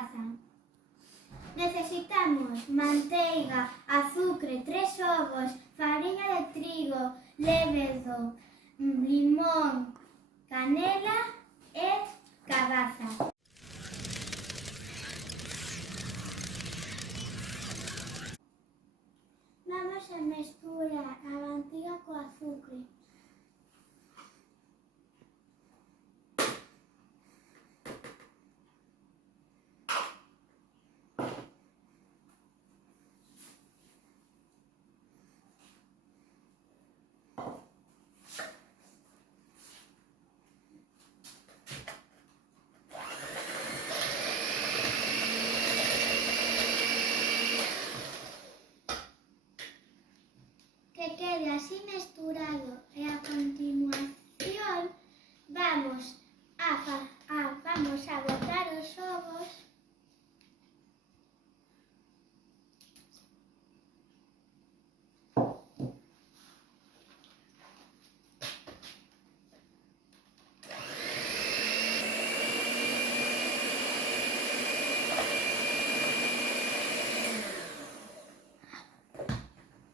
cabaza. Necesitamos manteiga, azúcar, 3 ovos, farinha de trigo, lévedo, limón, canela e cabaza. Vamos a mesturar a manteiga co azúcar. Que quede así mesturado e a continuación vamos a botar os ovos .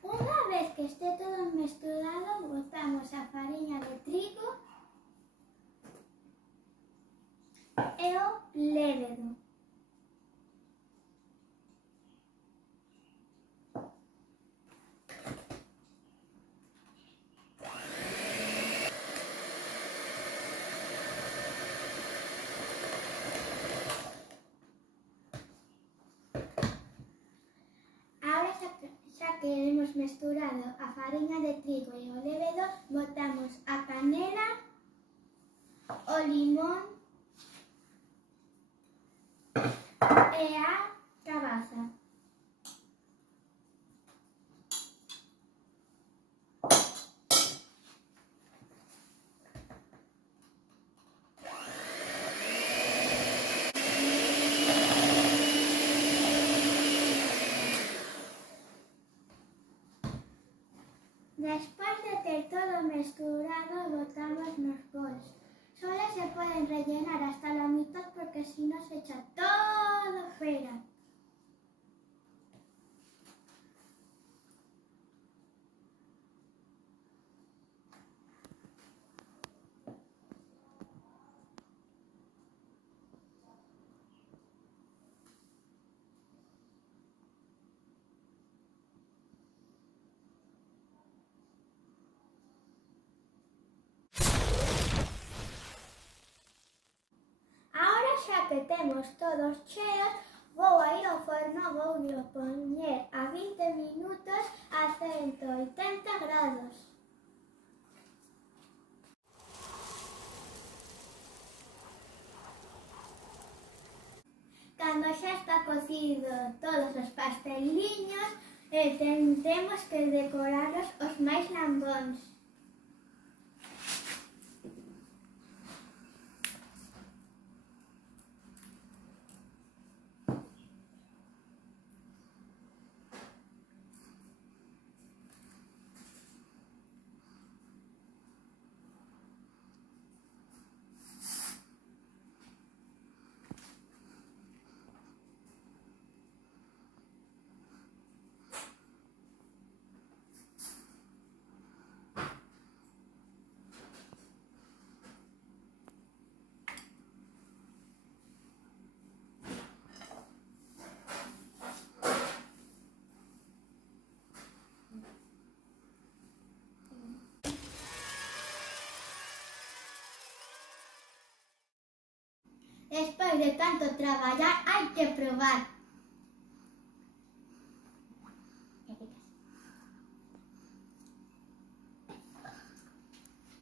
Unha vez que este todo mesturado, botamos a fariña de trigo e o lévedo. Ahora xa que hemos mesturado a fariña de trigo e o lévedo, botamos a canela, o limón e a cabaza. Despois de ter todo mesturado, botamos nos bols. Solo se poden rellenar hasta la mitad porque si no se echa todo fuera. Xa que temos todos cheos, vou a ir ao forno, vou poñer a 20 minutos a 180 grados. Cando xa está cocido todos os pasteliños, temos que decoraros os máis lambóns. Despois de tanto traballar, hai que probar.